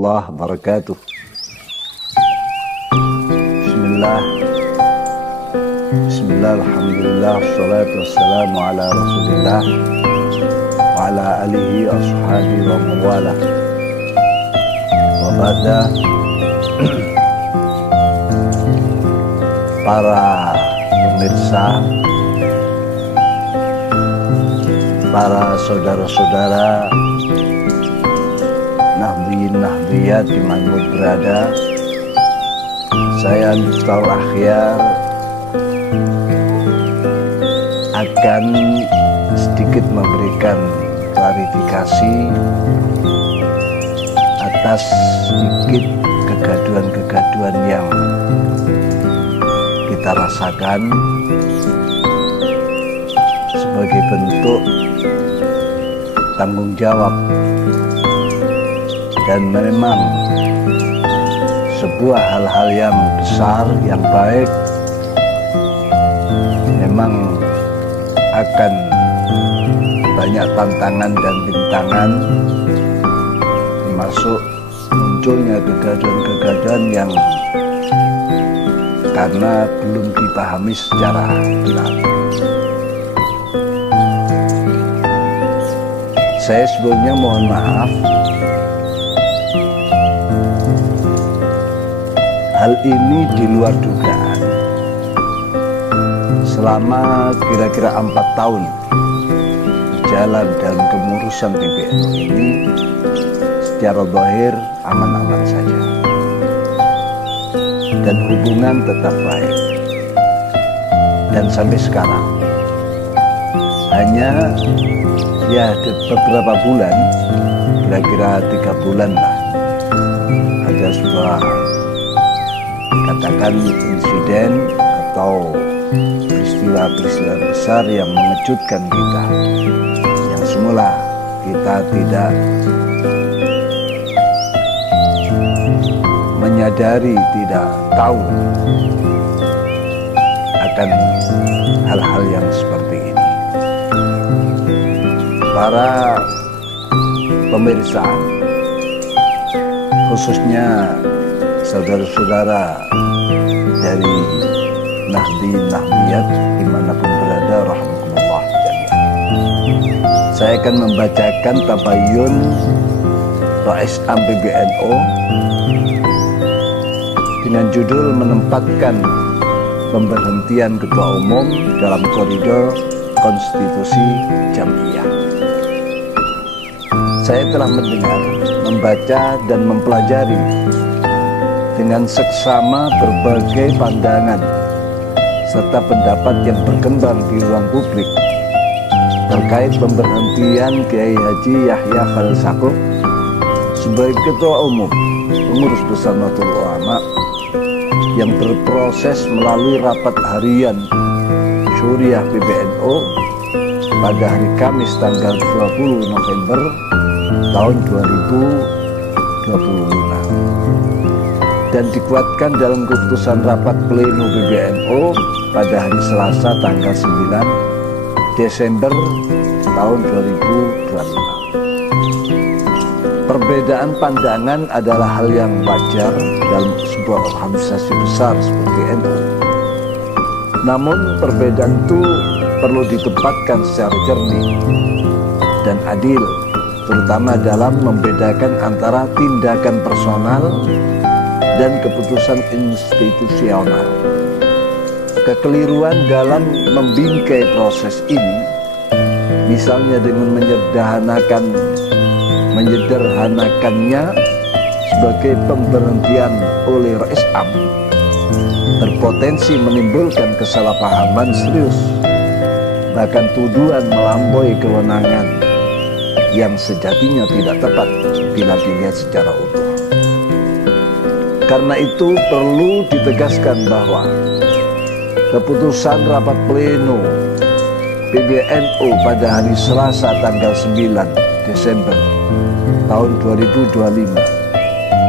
warahmatullahi wabarakatuh. Bismillah, alhamdulillah, wassalatu wassalamu ala rasulillah wa ala alihi wa ashabihi wa mawala. Wa ba'da, para pemirsa, para saudara-saudara Nahdiyat dimanapun berada, saya Miftahul Akhyar akan sedikit memberikan klarifikasi atas sedikit kegaduhan-kegaduhan yang kita rasakan sebagai bentuk tanggung jawab, dan memang sebuah hal-hal yang besar, yang baik, memang akan banyak tantangan dan rintangan, termasuk munculnya kegaduhan-kegaduhan yang karena belum dipahami secara benar. Saya sebelumnya mohon maaf, hal ini di luar dugaan. Selama kira-kira 4 tahun berjalan dalam kemurusan PBNU ini, secara zahir aman-aman saja, dan hubungan tetap baik. Dan sampai sekarang hanya ada beberapa bulan, kira-kira 3 bulan lah, ada sebuah katakan insiden atau peristiwa-peristiwa besar yang mengejutkan kita, yang semula kita tidak menyadari, tidak tahu akan hal-hal yang seperti ini. Para pemirsa, khususnya saudara-saudara dari Nahdiyat dimanapun berada, rahmatullah jami'an, saya akan membacakan tabayun Rais Am PBNU dengan judul menempatkan pemberhentian Ketua Umum dalam koridor konstitusi Jam'iyah. Saya telah mendengar, membaca, dan mempelajari dengan seksama berbagai pandangan serta pendapat yang berkembang di ruang publik terkait pemberhentian Kiai Haji Yahya Khalil Stakuf sebagai Ketua Umum Pengurus Besar Nahdlatul Ulama yang berproses melalui rapat harian Syuriah PBNU pada hari Kamis tanggal 20 November tahun 2025 dan dikuatkan dalam keputusan rapat pleno PBNU pada hari Selasa tanggal 9 Desember tahun 2025. Perbedaan pandangan adalah hal yang wajar dalam sebuah organisasi besar seperti NU. Namun perbedaan itu perlu ditempatkan secara jernih dan adil, terutama dalam membedakan antara tindakan personal dan keputusan institusional. Kekeliruan dalam membingkai proses ini, misalnya dengan menyederhanakannya sebagai pemberhentian oleh Rais Am, berpotensi menimbulkan kesalahpahaman serius, bahkan tuduhan melampaui kewenangan yang sejatinya tidak tepat bila dilihat secara utuh. Karena itu perlu ditegaskan bahwa keputusan rapat pleno PBNU pada hari Selasa tanggal 9 Desember tahun 2025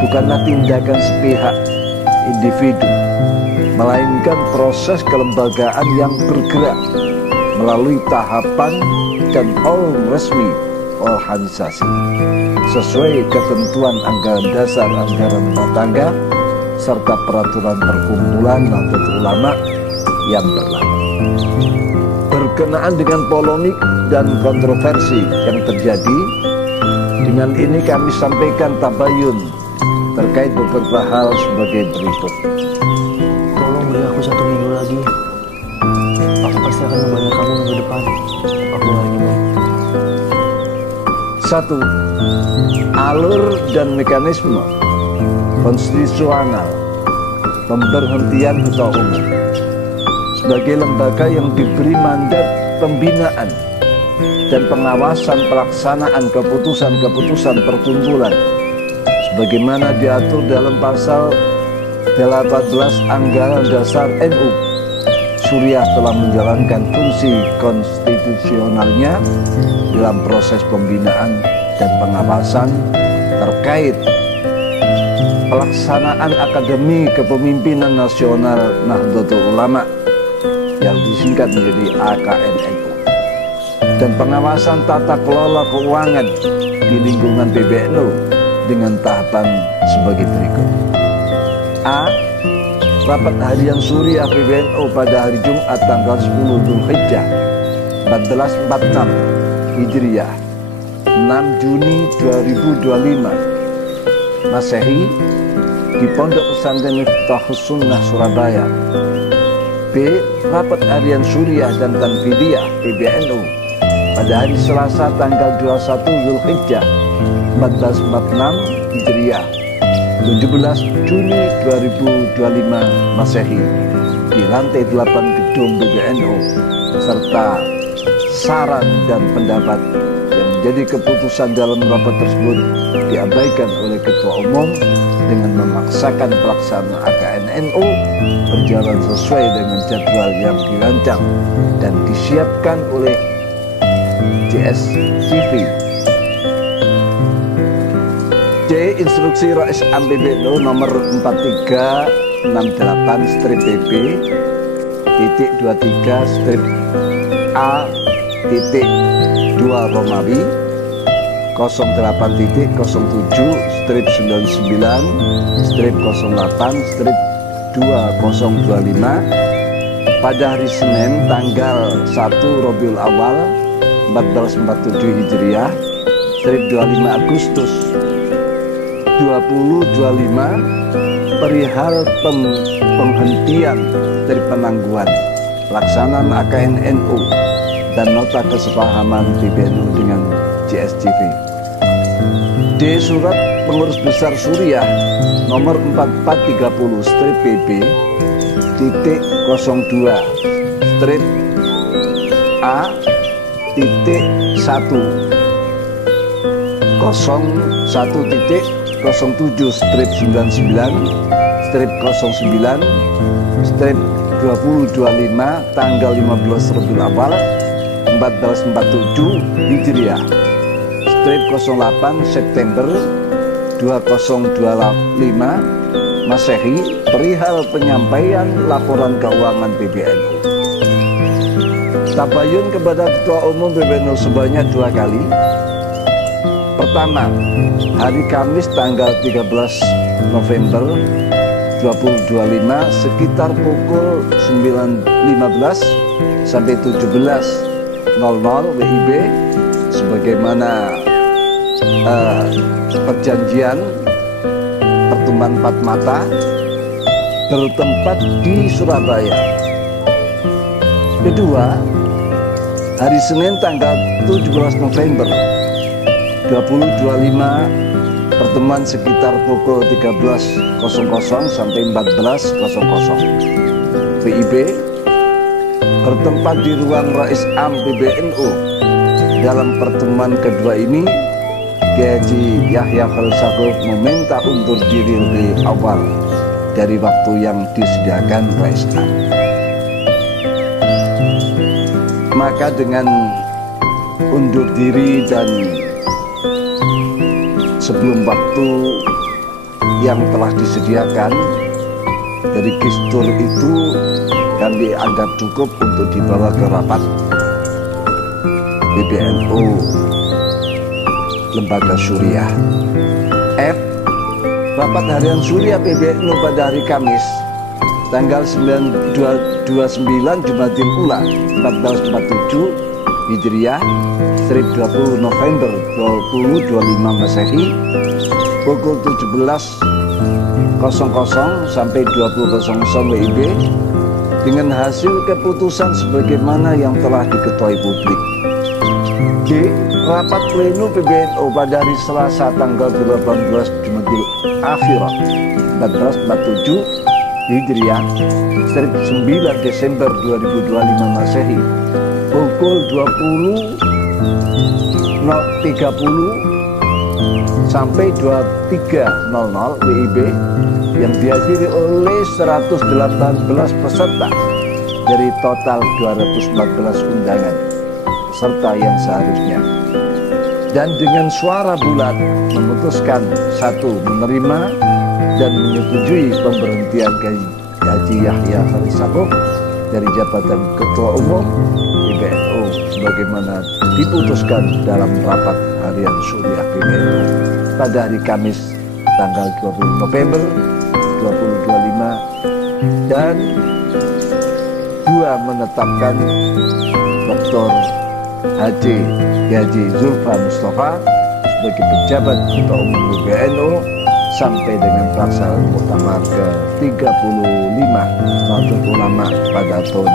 bukanlah tindakan sepihak individu, melainkan proses kelembagaan yang bergerak melalui tahapan dan forum resmi organisasi sesuai ketentuan anggaran dasar, anggaran rumah tangga, serta peraturan perkumpulan Nahdlatul Ulama yang berlaku. Berkenaan dengan polemik dan kontroversi yang terjadi, dengan ini kami sampaikan tabayun terkait beberapa hal sebagai berikut. Tolong beri aku 1 minggu lagi. Aku pasti akan membayar kamu minggu depan. Aku hanya mau. 1. Alur dan mekanisme konstitusional pemberhentian ketua umum sebagai lembaga yang diberi mandat pembinaan dan pengawasan pelaksanaan keputusan-keputusan perkumpulan sebagaimana diatur dalam pasal 18 Anggaran Dasar NU. Suriah telah menjalankan fungsi konstitusionalnya dalam proses pembinaan dan pengawasan terkait pelaksanaan Akademi Kepemimpinan Nasional Nahdlatul Ulama yang disingkat menjadi AKNNU, dan pengawasan tata kelola keuangan di lingkungan PBNU dengan tahapan sebagai berikut. A. Rapat harian Suriah PBNU pada hari Jumat tanggal 10 Dzulhijjah 1446 Hijriah 6 Juni 2025 Masehi di Pondok Pesantren Miftahus Sunnah Surabaya. B. Rapat harian Suriah dan Tanfidiyah PBNU pada hari Selasa tanggal 21 Dzulhijjah 1446 Hijriah 17 Juni 2025 Masehi di lantai 8 gedung PBNU, serta saran dan pendapat yang menjadi keputusan dalam rapat tersebut diabaikan oleh Ketua Umum dengan memaksakan pelaksanaan AKNNU berjalan sesuai dengan jadwal yang dirancang dan disiapkan oleh JSTV. C. Instruksi Rais Am PBNU nomor 4368/PP titik 23 A titik 2 Romawi 08.07/99/08/2025 pada hari Senin tanggal 1 Rabiul Awal 1447 Hijriah 25 Agustus 2025 perihal penghentian dari penangguhan pelaksanaan AKNNU dan nota kesepahaman PBNU dengan JSTV. D. Surat Pengurus Besar Suriah nomor 4430/PP titik 02 strip A titik 1 01.99/09/2025 tanggal 15 Rabiul Awal 1447 Hijriah 08 September 2025 Masehi perihal penyampaian laporan keuangan PBNU. Tabayun kepada Ketua Umum PBNU sebanyak 2 kali. Pertama, hari Kamis tanggal 13 November 2025 sekitar pukul 9.15 sampai 17.00 WIB sebagaimana perjanjian pertemuan empat mata bertempat di Surabaya. Kedua, hari Senin tanggal 17 November 2025 pertemuan sekitar pukul 13.00 sampai 14.00 WIB bertempat di ruang Rais Am PBNU. Dalam pertemuan kedua ini Kiai Haji Yahya Khalil Stakuf meminta undur diri lebih awal dari waktu yang disediakan Rais Am. Maka dengan undur diri dan sebelum waktu yang telah disediakan dari gestur itu kami anggap cukup untuk dibawa ke rapat PBNU lembaga Suriah. F. Rapat harian Suriah PBNU pada hari Kamis tanggal 29 Jumadil Ula 1447 Hijriah 20 November 2025 Masehi pukul 17.00 sampai 20.00 WIB dengan hasil keputusan sebagaimana yang telah diketahui publik. G. Rapat pleno PBNU pada hari Selasa tanggal 18 Jumadil Akhirah 1447 Hijriah 9 Desember 2025 Masehi pukul 20.30 sampai 23.00 WIB yang dihadiri oleh 118 peserta dari total 214 undangan peserta yang seharusnya, dan dengan suara bulat memutuskan: 1. Menerima dan menyetujui pemberhentian Haji Yahya Khalilistakuf dari jabatan Ketua Umum PBNU sebagaimana diputuskan dalam rapat harian Suriah PBNU pada hari Kamis tanggal 20 November 2025, dan 2. Menetapkan Dr. Haji Zulfa Mustafa sebagai pejabat Ketua Umum PBNU sampai dengan pelaksanaan muktamar ke-35 Nahdlatul Ulama pada tahun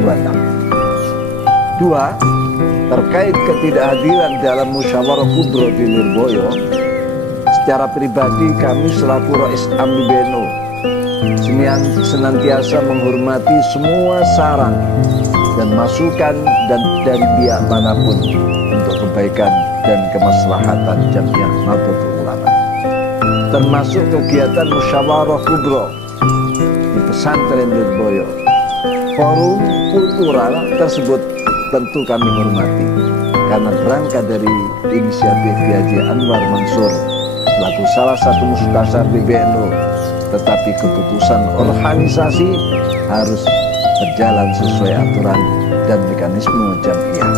2026. 2. Terkait ketidakhadiran dalam musyawarah kubro di Lirboyo, secara pribadi kami selaku Rais Am PBNU senantiasa menghormati semua saran dan masukan dari pihak manapun untuk kebaikan dan kemaslahatan Jamiah Nahdlatul Ulama, termasuk kegiatan musyawarah kubro di pesantren Lirboyo. Forum kultural tersebut tentu kami hormati karena berangkat dari inisiatif Haji Anwar Mansur selaku salah satu mustasar PBNU, tetapi keputusan organisasi harus berjalan sesuai aturan dan mekanisme Jamiah.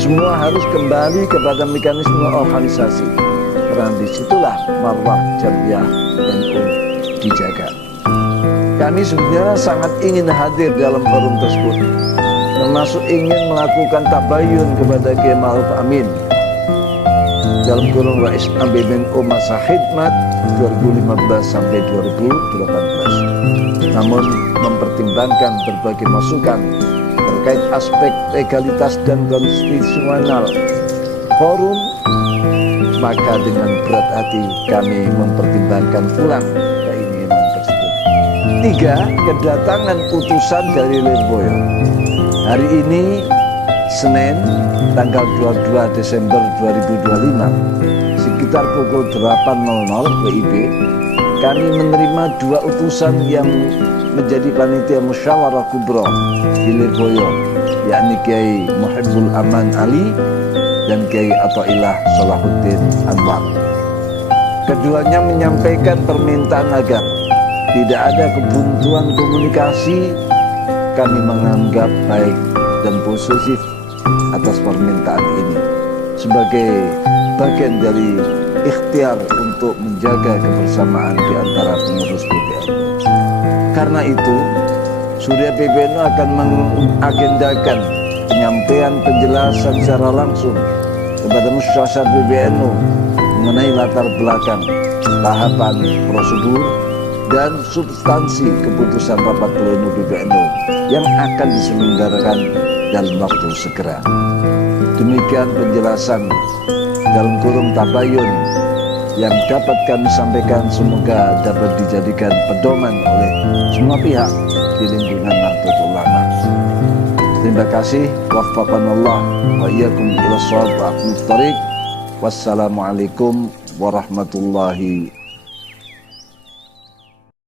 Semua harus kembali kepada mekanisme organisasi, karena disitulah marwah Jamiah NU dijaga. Kami sebenarnya sangat ingin hadir dalam forum tersebut, termasuk ingin melakukan tabayun kepada Kiai Ma'ruf Amin dalam kurung Rais Am PBNU masa khidmat 2015 sampai 2018. Namun mempertimbangkan berbagai masukan terkait aspek legalitas dan konstitusional forum, maka dengan berat hati kami mempertimbangkan pulang keinginan tersebut. 3. Kedatangan putusan dari Lirboyo. Hari ini Senin tanggal 22 Desember 2025 sekitar pukul 8.00 WIB kami menerima 2 utusan yang menjadi panitia musyawarah kubro di Lirboyo, yakni Kiai Muhibbul Aman Ali dan Kiai Athaillah Salahuddin Anwar. Keduanya menyampaikan permintaan agar tidak ada kebuntuan komunikasi. Kami menganggap baik dan positif atas permintaan ini sebagai bagian dari ikhtiar untuk menjaga kebersamaan di antara pengurus PBNU. Karena itu, Suriah PBNU akan mengagendakan penyampaian penjelasan secara langsung kepada musyawarah PBNU mengenai latar belakang, tahapan, prosedur, dan substansi keputusan rapat pleno PBNU yang akan diselenggarakan dalam waktu segera. Demikian penjelasan dalam kurung tabayun yang dapat kami sampaikan, semoga dapat dijadikan pedoman oleh semua pihak di lingkungan Nahdlatul Ulama. Terima kasih. Waffaqanallah wa iyyakum ila shawab wa aqwamit thariq. Wassalamualaikum warahmatullahi